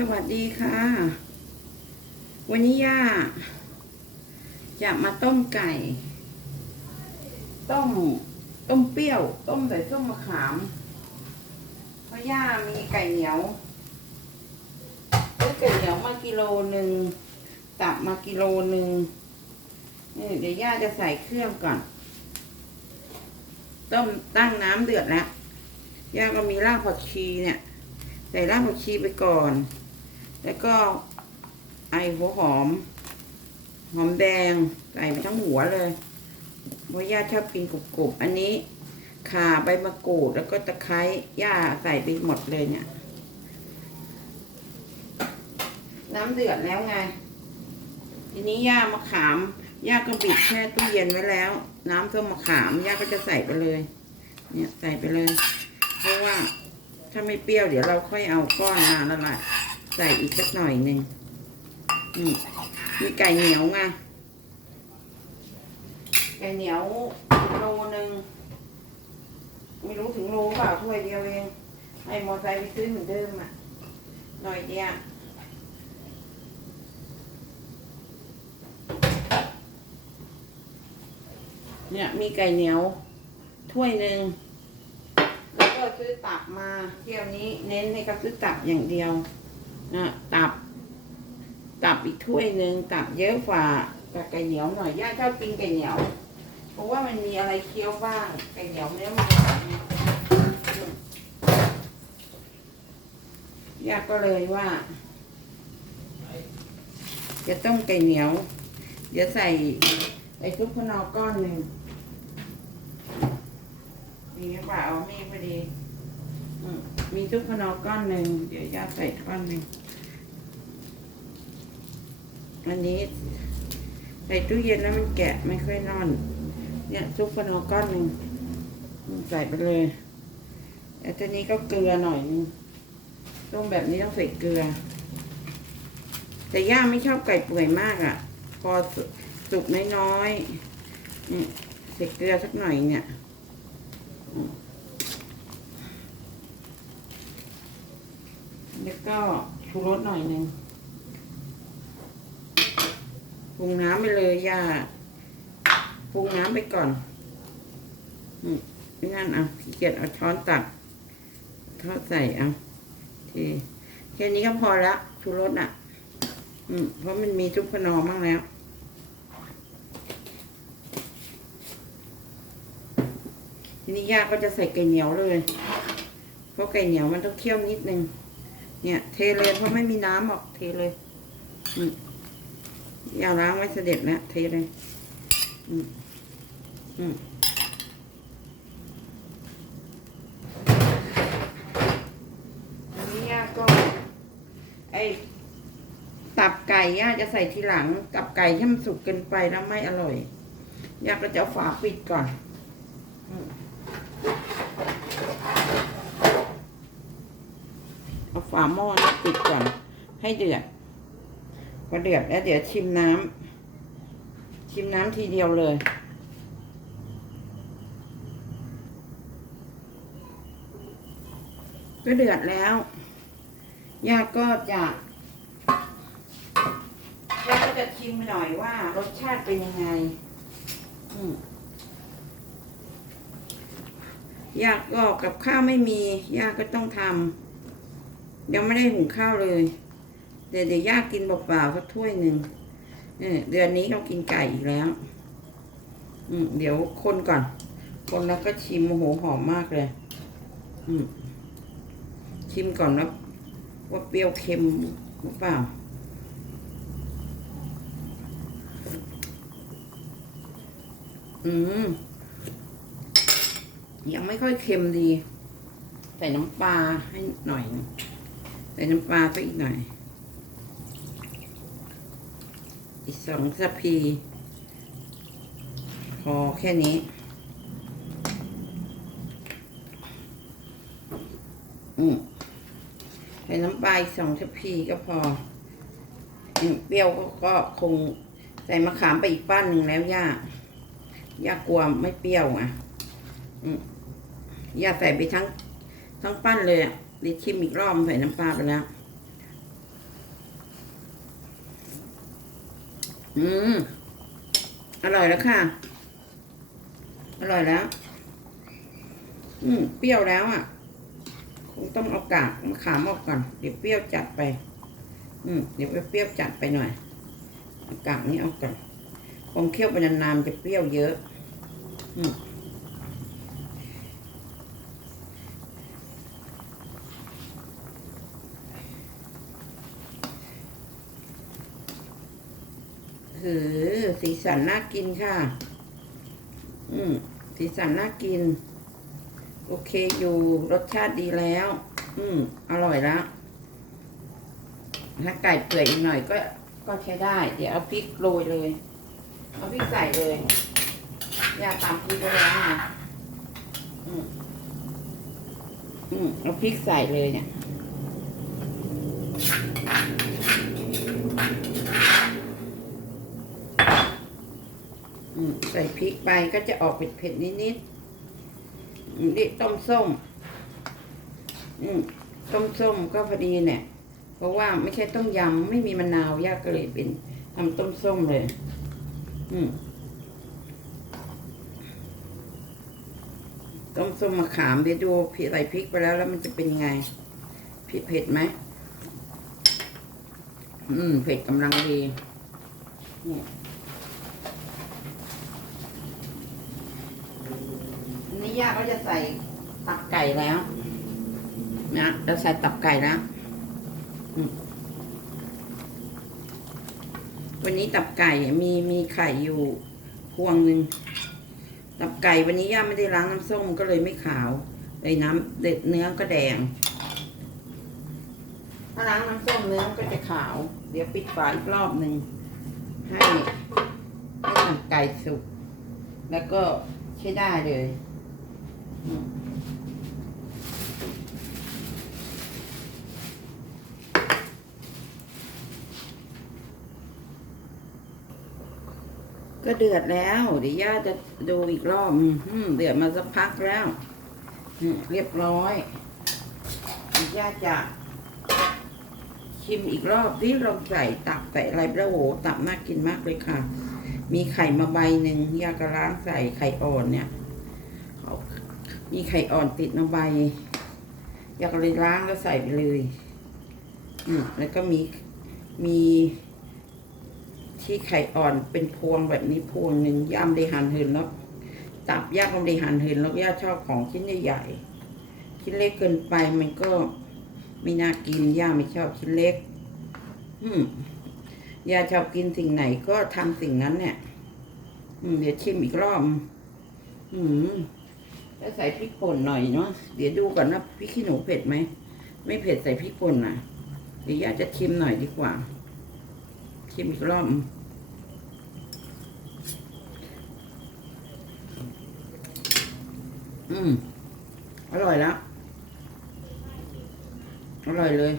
สวัสดีค่ะ วันนี้ย่าจะมาต้มไก่ ต้มต้มเปรี้ยว ต้มใส่ส้มมะขาม เพราะย่ามีไก่เหนียวซื้อไก่เหนียวมากิโลหนึ่งตับมากิโลหนึ่งนี่เดี๋ยวย่าจะใส่เครื่องก่อน ต้มตั้งน้ำเดือดแล้วย่าก็มีรากผักชีเนี่ย ใส่รากผักชีไปก่อน แล้วก็ไอหัวหอม หอมแดงใส่ไปทั้งหัวเลยเพราะย่าชอบกินกรุบๆอันนี้ข่าใบมะกรูดแล้วก็ตะไคร้ย่าใส่ไปหมดเลยเนี่ย น้ำเดือดแล้วไง ทีนี้ย่ามะขาม ย่าก็บิดแช่ตู้เย็นไว้แล้ว น้ำส้มมะขาม ย่าก็จะใส่ไปเลย เนี่ยใส่ไปเลย เพราะว่าถ้าไม่เปรี้ยวเดี๋ยวเราค่อยเอาก้อนมาละลาย ใส่อีกสักหน่อยหนึ่งอืมมีไก่เหนียวไงไก่เหนียวโลหนึ่งไม่รู้ถึงโลเปล่าถ้วยเดียวเองให้มอไซค์ไปซื้อเหมือนเดิมอะ หน่อยเดียวเนี่ยมีไก่เหนียวถ้วยหนึ่งแล้วก็ซื้อตับมาเที่ยวนี้เน้นให้ก็ซื้อตับอย่างเดียว นะตับ ตับอีกถ้วยหนึ่งตับเยอะกว่ากับไก่เหนียวหน่อยย่าชอบกินไก่เหนียว เพราะว่ามันมีอะไรเคี้ยวบ้างไก่เหนียวเนื้อมันย่าก็เลยว่า จะต้มไก่เหนียว เดี๋ยวใส่ไอ้ซุปพนอก้อนหนึ่งมีหรือเปล่าเอามีพอดี อืม มีซุปขนอก้อนหนึ่งเดี๋ยวย่าใส่ก้อนหนึ่งอันนี้ใส่ตู้เย็นแล้วมันแกะไม่ค่อยนอน เนี่ยซุปขนอก้อนหนึ่งใส่ไปเลยแล้วตัวนี้ก็เกลือหน่อยนึงต้มแบบนี้ต้องใส่เกลือ แต่ย่าไม่ชอบไก่เปื่อยมากอะ่ะ พอสุสุกน้อยๆนี่ใส่เกลือสักหน่อยเนี่ย แล้วก็ชูรสหน่อยหนึ่งปรุงน้ำไปเลยย่าปรุงน้ำไปก่อนไม่งั้นเอะขี้เกียจเอาช้อนตักทอดใส่เอาทีแค่นี้ก็พอละชูรสอะ อืมเพราะมันมีซุปขนอมั่งแล้วทีนี้ย่าก็จะใส่ไก่เหนียวเลย เพราะไก่เหนียวมันต้องเคี่ยวนิดนึง เนี่ยเทเลยเพราะไม่มีน้ำหรอกเทเลยอย่าล้างไว้เสด็จนะเทเลยอืมอืมนนี้ย่าก็ไอตับไก่ย่าจะใส่ทีหลัง ตับไก่ที่มันสุกเกินไปแล้วไม่อร่อยย่าก็จะเอาฝาปิดก่อน อืม เอาฝา หม้อนี้ปิดก่อน ให้เดือดพอเดือดแล้วเดี๋ยวชิมน้ำชิมน้ำทีเดียวเลยก็เดือดแล้วย่าก็จะย่าก็จะชิมหน่อยว่ารสชาติเป็นยังไงอย่าก็กับข้าวไม่มีย่าก็ต้องทำ ยังไม่ได้หุงข้าวเลย เดี๋ยวเดี๋ยวย่ากินเปล่าๆสักถ้วยหนึ่งเดือนนี้เรากินไก่อีกแล้ว อืม เดี๋ยวคนก่อน คนแล้วก็ชิมโอ้โหหอมมากเลย อืม ชิมก่อนนะว่าเปรี้ยวเค็มหรือเปล่า อืม ยังไม่ค่อยเค็มดี ใส่น้ำปลาให้หน่อยนึ่ง ใส่น้ำปลาไปอีกหน่อย อีกสองสัพพีพอแค่นี้ อืมใส่น้ำปลาอีกสองทัพพีก็พอเปรี้ยวก็ก็คงใส่มะขามไปอีกป้านหนึ่งแล้วย่า ย่ากลัวไม่เปรี้ยวอะอืมย่าใส่ไปทั้งทั้งปั้นเลยอะ นี่ชิมอีกรอบใส่น้ำปลาไปแล้ว อืม อร่อยแล้วค่ะ อร่อยแล้ว อืม เปรี้ยวแล้วอะ คงต้องเอากากมะขามออกก่อน เดี๋ยวเปรี้ยวจัดไป อืม เดี๋ยวไปเปรี้ยวจัดไปหน่อยกากนี้เอาก่อนคงเคี่ยวไปนานๆจะเปรี้ยวเยอะ อืม หือ สีสันน่ากินค่ะ อืม สีสันน่ากิน โอเคอยู่ รสชาติดีแล้ว อืม อร่อยแล้ว ถ้าไก่เปื่อยอีกหน่อยก็ ก็ใช้ได้ เดี๋ยวเอาพริกโรยเลย เอาพริกใส่เลย อย่าตามพริกไปแล้วไงอืม อืม เอาพริกใส่เลยเนี่ย อืมใส่พริกไปก็จะออกเผ็ดๆนิดๆนี่ต้มส้มอืมต้มส้มก็พอดีเนี่ย เพราะว่าไม่ใช่ต้มยำไม่มีมะนาวยากก็เลยเป็นทำต้มส้มเลย อืมต้มส้มมะขามเดี๋ยวดูพี่ใส่พริกไปแล้วแล้วมันจะเป็นยังไงพริกเผ็ดไหมอืม เผ็ดกำลังดีเนี่ย อันนี้ ย่าก็จะใส่ตับไก่แล้วนะเราใส่ตับไก่แล้ววันนี้ตับไก่มีมีไข่อยู่พวงหนึ่งตับไก่วันนี้ย่าไม่ได้ล้างน้ำส้มก็เลยไม่ขาวเลยน้ำเด็ดเนื้อก็แดง ถ้าล้างน้ำส้มเนื้อก็จะขาว เดี๋ยวปิดฝาอีกรอบหนึ่งให้ให้ตับไก่สุกแล้วก็ใช้ได้เลย ก็เดือดแล้วเดี๋ยวย่าจะดูอีกรอบเดือดมาสักพักแล้ว เรียบร้อยเดี๋ยวย่าจะ ชิมอีกรอบที่เราใส่ตับใส่อะไรไปแล้วโหตับน่ากินมากเลยค่ะ มีไข่มาใบหนึ่งย่าก็ล้างใส่ไข่อ่อนเนี่ย มีไข่อ่อนติดมาใบอยากเลยล้างแล้วใส่ไปเลยอืมแล้วก็มีมีที่ไข่อ่อนเป็นพวงแบบนี้พวงหนึ่งย่ามได้หันหินแล้วตับย่าก็ไม่ได้หันหินแล้วย่าชอบของชิ้นใหญ่ๆชิ้นเล็กเกินไปมันก็ไม่น่ากินย่าไม่ชอบชิ้นเล็ก อืมย่าชอบกินสิ่งไหนก็ทำสิ่งนั้นเนี่ย อืมเดี๋ยวชิมอีกรอบ อืม แล้วใส่พริกป่นหน่อยเนาะเดี๋ยวดูก่อนนะพริกขี้หนูเผ็ดไหมไม่เผ็ดใส่พริกป่นนะเดี๋ยวย่าจะชิมหน่อยดีกว่าชิมอีกรอบอืมอร่อยแล้วอร่อยเลย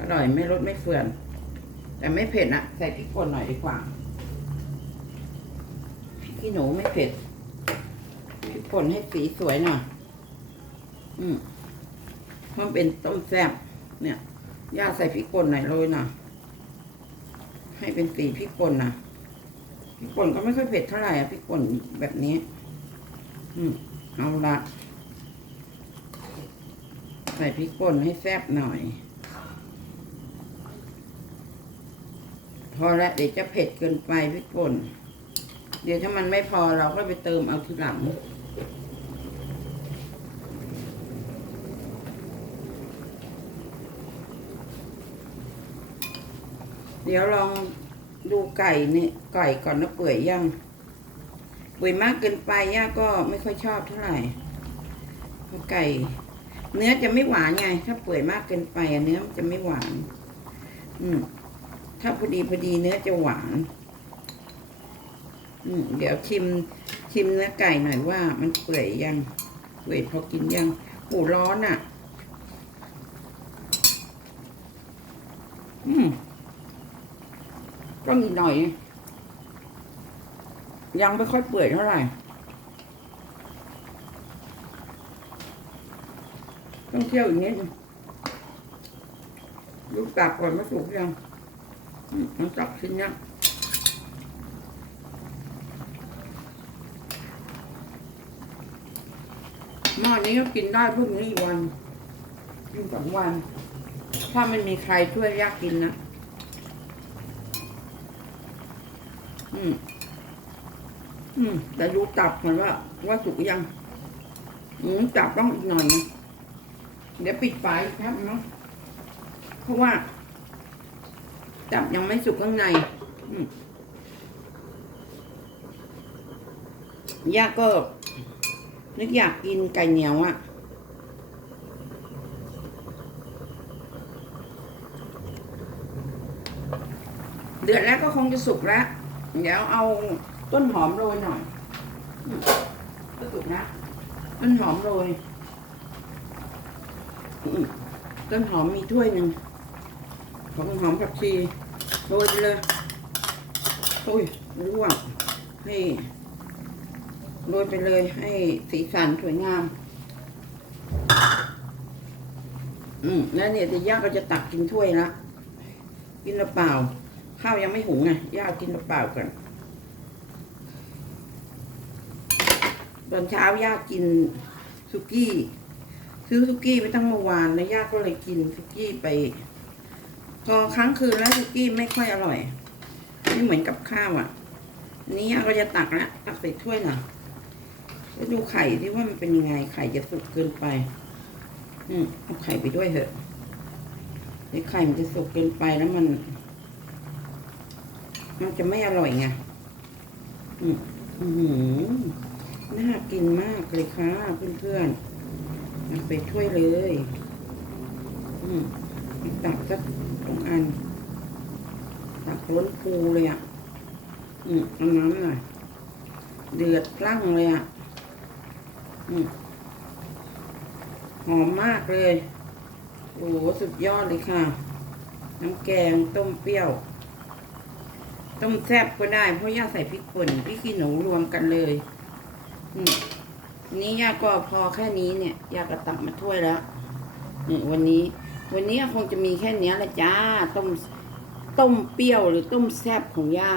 อร่อยไม่ลดไม่เฟื่อน แต่ไม่เผ็ดนะใส่พริกป่นหน่อยดีกว่าพริกขี้หนูไม่เผ็ด ป่นให้สีสวยหน่อย อืมมันเป็นต้มแซ่บเนี่ยย่าใส่พริกป่นหน่อยโรยหน่อยให้เป็นสีพริกป่นนะพริกป่นก็ไม่ค่อยเผ็ดเท่าไหร่อะพริกป่นแบบนี้ อืมเอาละใส่พริกป่นให้แซ่บหน่อย พอละเดี๋ยวจะเผ็ดเกินไปพริกป่น เดี๋ยวถ้ามันไม่พอเราก็ไปเติมเอาทีหลัง เดี๋ยวลองดูไก่นี่ไก่ก่อนนะเปื่อยยัง เปื่อยมากเกินไปย่าก็ไม่ค่อยชอบเท่าไหร่เพราะไก่ เนื้อจะไม่หวานไง ถ้าเปื่อยมากเกินไปเนื้อมันจะไม่หวาน อืมถ้าพอดีพอดีเนื้อจะหวาน เดี๋ยวชิมชิมเนื้อไก่หน่อยว่ามันเปื่อยยังเปื่อยพอกินยังหูร้อนอะ อืมก็มีหน่อย ยังไม่ค่อยเปื่อยเท่าไหร่ ต้องเที่ยวอีกนิดลูกตักก่อนมาสุกยังอืมมันตักชิ้นยั หม้อนี้ก็กินได้พรุ่งนี้อีกวันกินสองวัน ถ้าไม่มีใครช่วยยากกินนะ อืม อืม แต่ดูตับมันว่า ว่าสุกยัง อืมตับต้องอีกหน่อยนะเดี๋ยวปิดฝาอีกครับเนาะเพราะว่า ตับยังไม่สุกข้างใน อืมย่าก็ นึกอยากกินไก่เหนียวอะ่ะ เดือดแล้วก็คงจะสุกแล้ว เดี๋ยวเอาต้นหอมโรยหน่อยก็สุกนะ ต้นหอมโรยต้นหอมมีถ้วยหนึ่งของหอมผักชีโรยไปเลย โอ้ยร่วงให้ โรยไปเลยให้สีสันสวยงาม อืมแล้วเนี่ยจะย่าก็จะตักกินถ้วยละ กินเปล่า ข้าวยังไม่หุงไงย่ากินเปล่าก่อนตอนเช้าย่ากินสุกี้ ซื้อสุกี้ไปตั้งเมื่อวานแล้วย่าก็เลยกินสุกี้ไปพอครั้งคืนแล้วสุกี้ไม่ค่อยอร่อย ไม่เหมือนกับข้าวอะนนี้ย่าก็จะตักละตักใส่ถ้วยหน่อย แล้วดูไข่ที่ว่ามันเป็นยังไง ไข่จะสุกเกินไป อืมเอาไข่ไปด้วยเถอะเดี๋ยวไข่มันจะสุกเกินไปแล้วมัน มันจะไม่อร่อยไง อืมอือน่ากินมากเลยค่ะเพื่อนๆเอาไปถ้วยเลย อืมตักสักสองอันตักล้นปูเลยอะ อืมเอาน้ำหน่อยเดือดพลั่งเลยอะ หอมมากเลย โอ้โหสุดยอดเลยค่ะ น้ำแกงต้มเปรี้ยว ต้มแซ่บก็ได้ เพราะย่าใส่พริกป่นพริกขี้หนูรวมกันเลยอืมนี้ย่าก็พอแค่นี้เนี่ยย่าก็ตักมาถ้วยแล้วนี่วันนี้ วันนี้คงจะมีแค่เนี้ยแหละจ้า ต้มต้มเปรี้ยวหรือต้มแซ่บของย่า